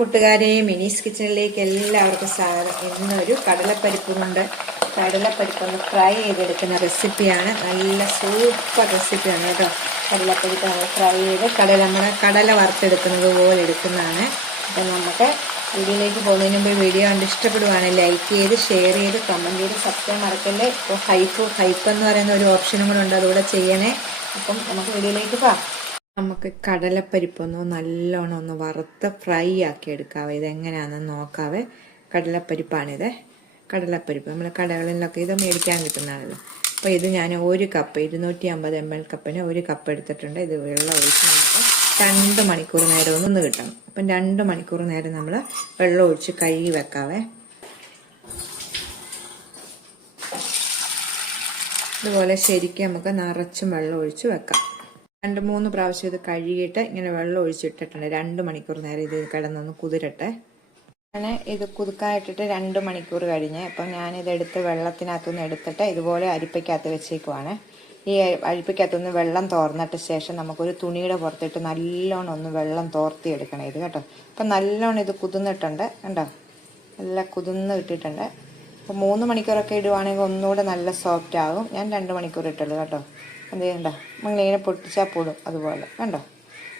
കൂട്ടുകാരെ മിനീസ് കിച്ചണിലേക്ക് എല്ലാവർക്കും സ്വാഗതം. ഇന്നൊരു കടലപ്പരിപ്പ് കൊണ്ട് കടലപ്പരിപ്പ് ഒന്ന് ഫ്രൈ ചെയ്തെടുക്കുന്ന റെസിപ്പിയാണ്. നല്ല സൂപ്പർ റെസിപ്പിയാണ് കേട്ടോ. കടലപ്പരിപ്പ് നമ്മൾ ഫ്രൈ ചെയ്ത് കടല നമ്മുടെ കടല വറുത്തെടുക്കുന്നത് പോലെ എടുക്കുന്നതാണ്. അപ്പം നമുക്ക് വീഡിയോയിലേക്ക് പോകുന്നതിന് മുമ്പ് വീഡിയോ കണ്ട് ഇഷ്ടപ്പെടുവാണെങ്കിൽ ലൈക്ക് ചെയ്ത് ഷെയർ ചെയ്ത് കമന്റ് ചെയ്ത് സബ്സ്ക്രൈബ് മറക്കല്ലേ? ഇപ്പോൾ ഹൈപ്പ് ഹൈപ്പ് എന്ന് പറയുന്ന ഒരു ഓപ്ഷനും കൂടെ ഉണ്ട് അതുകൂടെ ചെയ്യണേ. അപ്പം നമുക്ക് വീഡിയോയിലേക്ക് പോകാം. നമുക്ക് കടലപ്പരിപ്പൊന്ന് നല്ലോണം ഒന്ന് വറുത്ത് ഫ്രൈ ആക്കി എടുക്കാവേ. ഇതെങ്ങനെയാണെന്ന് നോക്കാവേ. കടലപ്പരിപ്പാണിത്. കടലപ്പരിപ്പ്. നമ്മൾ കടകളിലൊക്കെ ഇത് മേടിക്കാൻ കിട്ടുന്നതാണല്ലോ. അപ്പോൾ ഇത് ഞാൻ ഒരു കപ്പ് ഇരുന്നൂറ്റി അമ്പത് എം എൽ കപ്പിന് ഒരു കപ്പ് എടുത്തിട്ടുണ്ട്. ഇത് വെള്ളം ഒഴിച്ച് നമുക്ക് രണ്ട് മണിക്കൂർ നേരം ഒന്ന് കിട്ടണം. അപ്പം രണ്ട് മണിക്കൂർ നേരം നമ്മൾ വെള്ളം ഒഴിച്ച് കഴുകി വെക്കാവേ. ഇതുപോലെ ശരിക്കും നമുക്ക് നിറച്ചും വെള്ളം ഒഴിച്ച് വെക്കാം. രണ്ട് മൂന്ന് പ്രാവശ്യം ഇത് കഴുകിയിട്ട് ഇങ്ങനെ വെള്ളം ഒഴിച്ചിട്ടിട്ടുണ്ട്. രണ്ട് മണിക്കൂർ നേരം ഇത് കിടന്നൊന്ന് കുതിരട്ടെ. അങ്ങനെ ഇത് കുതുക്കായിട്ടിട്ട് രണ്ട് മണിക്കൂർ കഴിഞ്ഞ് അപ്പം ഞാനിതെടുത്ത് വെള്ളത്തിനകത്തുനിന്ന് എടുത്തിട്ട് ഇതുപോലെ അരിപ്പയ്ക്കകത്ത് വെച്ചേക്കുവാണ്. ഈ അരിപ്പയ്ക്കകത്തുനിന്ന് വെള്ളം തോർന്നിട്ട് ശേഷം നമുക്കൊരു തുണിയുടെ പുറത്തിട്ട് നല്ലോണം ഒന്ന് വെള്ളം തോർത്തി എടുക്കണം ഇത് കേട്ടോ. അപ്പം നല്ലോണം ഇത് കുതിർന്നിട്ടുണ്ട് കണ്ടോ? നല്ല കുതിർന്ന് ഇട്ടിട്ടുണ്ട് അപ്പോൾ മൂന്ന് മണിക്കൂറൊക്കെ ഇടുവാണെങ്കിൽ ഒന്നുകൂടെ നല്ല സോഫ്റ്റ് ആകും ഞാൻ രണ്ട് മണിക്കൂർ ഇട്ടുള്ളൂ കേട്ടോ. എന്ത് ചെയ്യണ്ട നമ്മളിങ്ങനെ പൊട്ടിച്ചാൽ പോടും അതുപോലെ. കണ്ടോ?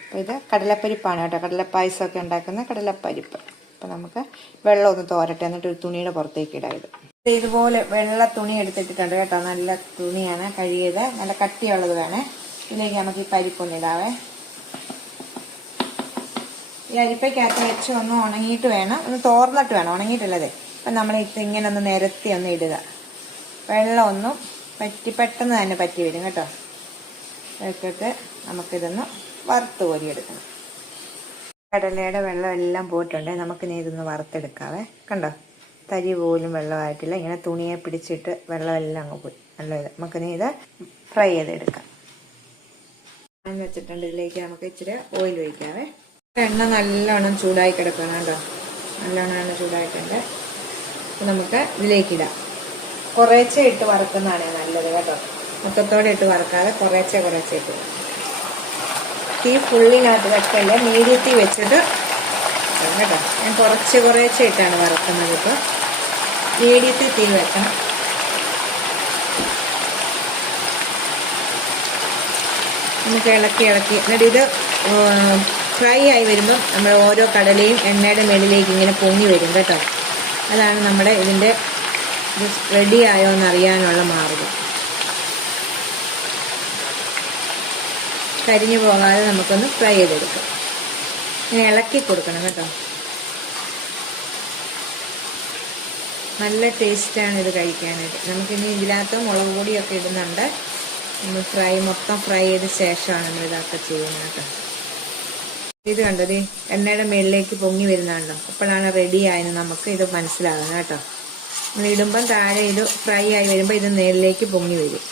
അപ്പോൾ ഇത് കടലപ്പരിപ്പാണ് കേട്ടോ. കടലപ്പായസമൊക്കെ ഉണ്ടാക്കുന്ന കടലപ്പരിപ്പ്. അപ്പോൾ നമുക്ക് വെള്ളം ഒന്ന് തോരട്ടെ. എന്നിട്ട് ഒരു തുണിയുടെ പുറത്തേക്ക് ഇടാം ഇത്. ഇത് ഇതുപോലെ വെള്ള തുണി എടുത്തിട്ടിട്ടുണ്ട് കേട്ടോ. നല്ല തുണിയാണ് കഴുകിയത്. നല്ല കട്ടിയുള്ളത് വേണേ. ഇതിലേക്ക് നമുക്ക് ഈ പരിപ്പൊന്ന് ഇടാവേ. ഈ അരിപ്പയ്ക്കകത്ത് വെച്ച് ഒന്ന് ഉണങ്ങിയിട്ട് വേണം. ഒന്ന് തോർന്നിട്ട് വേണം. ഉണങ്ങിയിട്ടുള്ളതേ അപ്പം നമ്മൾ ഇത് ഇങ്ങനെ ഒന്ന് നിരത്തി ഒന്ന് ഇടുക. വെള്ളം ഒന്നും പറ്റി പെട്ടെന്ന് തന്നെ പറ്റി വരും കേട്ടോ. ഇട്ടിട്ട് നമുക്കിതൊന്ന് വറുത്ത് കോരിയെടുക്കണം. കടലയുടെ വെള്ളം എല്ലാം പോയിട്ടുണ്ട്. നമുക്കിനി ഇതൊന്ന് വറുത്തെടുക്കാവേ. കണ്ടോ? തരി പോലും വെള്ളമായിട്ടില്ല. ഇങ്ങനെ തുണിയെ പിടിച്ചിട്ട് വെള്ളമെല്ലാം അങ്ങ് പോയി. നല്ല ഇത്. നമുക്കിനി ഇത് ഫ്രൈ ചെയ്തെടുക്കാം. പാൻ വെച്ചിട്ടുണ്ട്. ഇതിലേക്ക് നമുക്ക് ഇച്ചിരി ഓയിൽ ഒഴിക്കാവേ. എണ്ണ നല്ലോണം ചൂടായി കിടക്കണം കേട്ടോ. നല്ലോണം എണ്ണ ചൂടായിട്ടുണ്ട്. നമുക്ക് ഇതിലേക്ക് കുറേശ്ശെ ഇട്ട് വറുക്കുന്നതാണ് നല്ലത് കേട്ടോ. മൊത്തത്തോടെ ഇട്ട് വറുക്കാതെ കുറേച്ചെ കുറേച്ചെ ഇട്ട് തീ ഫുള്ളിനകത്ത് വെക്കല്ലേ? മീഡിയത്തിൽ വെച്ചിട്ട് കേട്ടോ. ഞാൻ കുറച്ച് കുറേച്ചെ ഇട്ടാണ് വറുക്കുന്നത് ഇപ്പോൾ മീഡിയത്തിൽ തീ വെക്കണം. നമുക്ക് ഇളക്കി ഇളക്കി. എന്നിട്ട് ഇത് ഫ്രൈ ആയി വരുമ്പം നമ്മൾ ഓരോ കടലയും എണ്ണയുടെ മേളിലേക്ക് ഇങ്ങനെ പൊങ്ങി വരും കേട്ടോ. അതാണ് നമ്മുടെ ഇതിന്റെ ഇത് എന്ന് അറിയാനുള്ള മാർഗം. കരിഞ്ഞു പോകാതെ നമുക്കൊന്ന് ഫ്രൈ ചെയ്തെടുക്കാം. ഇങ്ങനെ ഇളക്കി കൊടുക്കണം കേട്ടോ. നല്ല ടേസ്റ്റാണ് ഇത് കഴിക്കാനായിട്ട്. നമുക്കിനി ഇതിനകത്ത് മുളക് പൊടിയൊക്കെ ഇടുന്നുണ്ട്. നമ്മൾ ഫ്രൈ മൊത്തം ഫ്രൈ ചെയ്ത ശേഷമാണ് നമ്മൾ ഇതൊക്കെ ചെയ്യുന്നത് കേട്ടോ. ഇത് കണ്ടത് എണ്ണയുടെ മേളിലേക്ക് പൊങ്ങി വരുന്നുണ്ടോ? അപ്പോഴാണ് റെഡി ആയെന്ന് നമുക്ക് ഇത് മനസ്സിലാകുന്നത് കേട്ടോ. ഇടുമ്പം താഴെ ഇത് ഫ്രൈ ആയി വരുമ്പോൾ ഇത് നേരിലേക്ക് പൊങ്ങി വരും.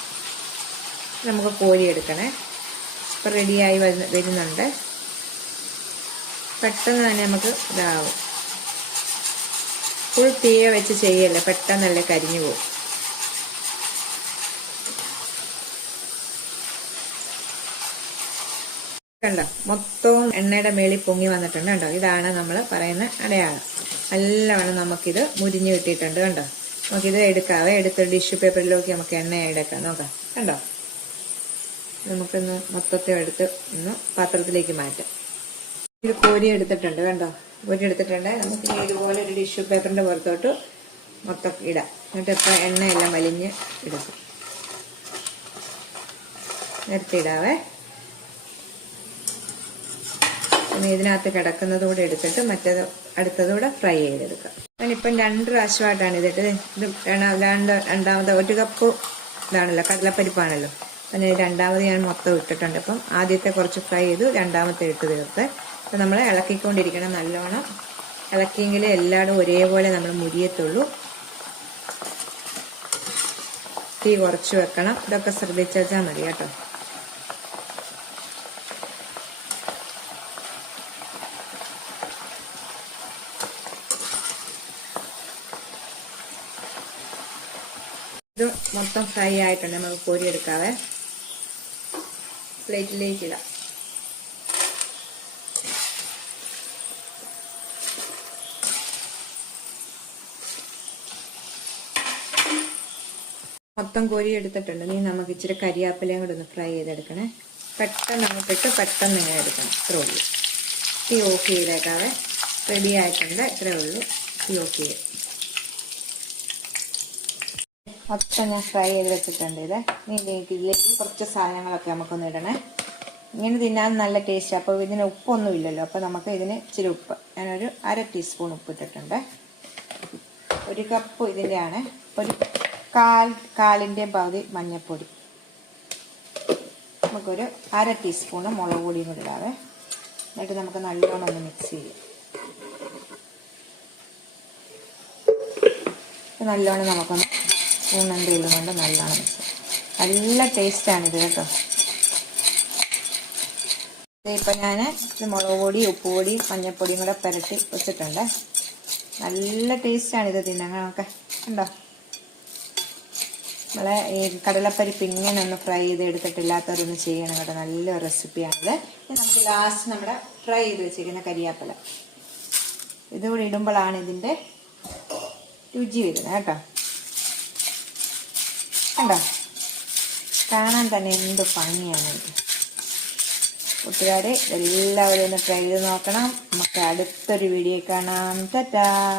നമുക്ക് കോരി എടുക്കണേ. ഇപ്പം റെഡിയായി വരുന്നുണ്ട്. പെട്ടെന്ന് തന്നെ നമുക്ക് ഇതാവും. ഫുൾ തീയ വെച്ച് ചെയ്യല്ലേ? പെട്ടെന്നല്ലേ കരിഞ്ഞു പോകും. കണ്ടോ? മൊത്തവും എണ്ണയുടെ മേളിൽ പൊങ്ങി വന്നിട്ടുണ്ട് കണ്ടോ? ഇതാണ് നമ്മൾ പറയുന്ന അടയാളം. നല്ലവണ്ണം നമുക്കിത് മുരിഞ്ഞു കിട്ടിയിട്ടുണ്ട് കണ്ടോ? നമുക്കിത് എടുക്കാവേ എടുത്ത് ടിഷ്യൂ പേപ്പറിലേക്ക് നമുക്ക് എണ്ണ എടുക്കാം. നോക്കാം. കണ്ടോ? നമുക്കൊന്ന് മൊത്തത്തിൽ എടുത്ത് ഒന്ന് പാത്രത്തിലേക്ക് മാറ്റാം. ഇത് കോരി എടുത്തിട്ടുണ്ട് കണ്ടോ? കോരി എടുത്തിട്ടുണ്ട്. നമുക്ക് ഇതുപോലെ ഒരു ടിഷ്യൂ പേപ്പറിന്റെ പുറത്തോട്ട് മൊത്തം ഇടാം. എന്നിട്ട് ഇപ്പം എണ്ണയെല്ലാം വലിഞ്ഞ് എടുക്കും നിർത്തിയിടാവേ പിന്നെ ഇതിനകത്ത് കിടക്കുന്നത് കൂടെ എടുത്തിട്ട് മറ്റേത് അടുത്തതൂടെ ഫ്രൈ ചെയ്തെടുക്കാം ഞാനിപ്പം രണ്ട് പ്രാവശ്യമായിട്ടാണ് ഇതിട്ട് ഇത് രണ്ട് രണ്ടാമത് ഒരു കപ്പ് ഇതാണല്ലോ കടലപ്പരിപ്പാണല്ലോ. ഞാൻ രണ്ടാമത് ഞാൻ മൊത്തം ഇട്ടിട്ടുണ്ട്. അപ്പം ആദ്യത്തെ കുറച്ച് ഫ്രൈ ചെയ്തു രണ്ടാമത്തെ ഇട്ട് തീർത്ത്. അപ്പം നമ്മൾ ഇളക്കിക്കൊണ്ടിരിക്കണം നല്ലോണം. ഇളക്കിയെങ്കിൽ എല്ലായിടും ഒരേപോലെ നമ്മൾ മുരിയത്തുള്ളൂ. തീ കുറച്ച് വെക്കണം. ഇതൊക്കെ ശ്രദ്ധിച്ചാൽ മതി കേട്ടോ. ഇത് മൊത്തം ഫ്രൈ ആയിട്ടുണ്ട്. നമുക്ക് കോരിയെടുക്കാവേ. പ്ലേറ്റിലേക്കിടാം മൊത്തം കോരി എടുത്തിട്ടുണ്ട് ഇനി നമുക്ക് ഇച്ചിരി കരിയാപ്പിലയും കൂടെ ഒന്ന് ഫ്രൈ ചെയ്തെടുക്കണേ. പെട്ടെന്ന് അങ്ങോട്ടിട്ട് പെട്ടെന്ന് ഇങ്ങനെ എടുക്കണം. ഇത്രേ ഉള്ളൂ. തീ ഓഫ് ചെയ്തേക്കാതെ റെഡി ആയിട്ടുണ്ട്. ഇത്രേ ഉള്ളൂ. തീ ഓഫ് ചെയ്യും മൊത്തം ഞാൻ ഫ്രൈ ചെയ്ത് വെച്ചിട്ടുണ്ട്. ഇത് ഇനി ഇതിലേക്ക് കുറച്ച് സാധനങ്ങളൊക്കെ നമുക്കൊന്ന് ഇടണേ. ഇങ്ങനെ തിന്നാൻ നല്ല ടേസ്റ്റ് അപ്പോൾ ഇതിന് ഉപ്പൊന്നും ഇല്ലല്ലോ. അപ്പോൾ നമുക്ക് ഇതിന് ഇച്ചിരി ഉപ്പ്. ഞാനൊരു അര ടീസ്പൂൺ ഉപ്പ് ഇട്ടിട്ടുണ്ട്. ഒരു കപ്പ് ഇതിന്റെ ആണ് ഒരു കാൽ കാലിന്റെ പകുതി മഞ്ഞൾപ്പൊടി നമുക്കൊരു അര ടീസ്പൂണ് മുളക് പൊടിയും കൂടി ഇടാവേ. എന്നിട്ട് നമുക്ക് നല്ലോണം ഒന്ന് മിക്സ് ചെയ്യാം. നല്ലോണം നമുക്കൊന്ന് സ്പൂണിന്റെ കൊണ്ട് നല്ലോണം മിക്സ് നല്ല ടേസ്റ്റാണിത് കേട്ടോ. ഇപ്പം ഞാൻ മുളക് പൊടി ഉപ്പുപൊടി മഞ്ഞൾപ്പൊടിയും കൂടെ പുരട്ടി വെച്ചിട്ടുണ്ട്. നല്ല ടേസ്റ്റാണ് ഇത് തിന്നാൻ നമുക്ക് ഉണ്ടോ നമ്മളെ ഈ കടലപ്പരിപ്പ് ഇങ്ങനെ ഒന്ന് ഫ്രൈ ചെയ്ത് എടുത്തിട്ടില്ലാത്തവരൊന്ന് ചെയ്യണം കേട്ടോ. നല്ല റെസിപ്പിയാണിത് നമുക്ക് ലാസ്റ്റ് നമ്മുടെ ഫ്രൈ ചെയ്ത് വെച്ചിരിക്കുന്ന കരിയാപ്പല. ഇതുകൂടി ഇടുമ്പോഴാണ് ഇതിന്റെ രുചി വരുന്നത് കേട്ടോ. കണ്ടോ? കാണാൻ തന്നെ എന്ത് ഭംഗിയാണ്. കൂട്ടുകാരെ എല്ലാവരും ഒന്ന് ട്രൈ ചെയ്ത് നോക്കണം. നമുക്ക് അടുത്തൊരു വീഡിയോ കാണാം. ടാറ്റാ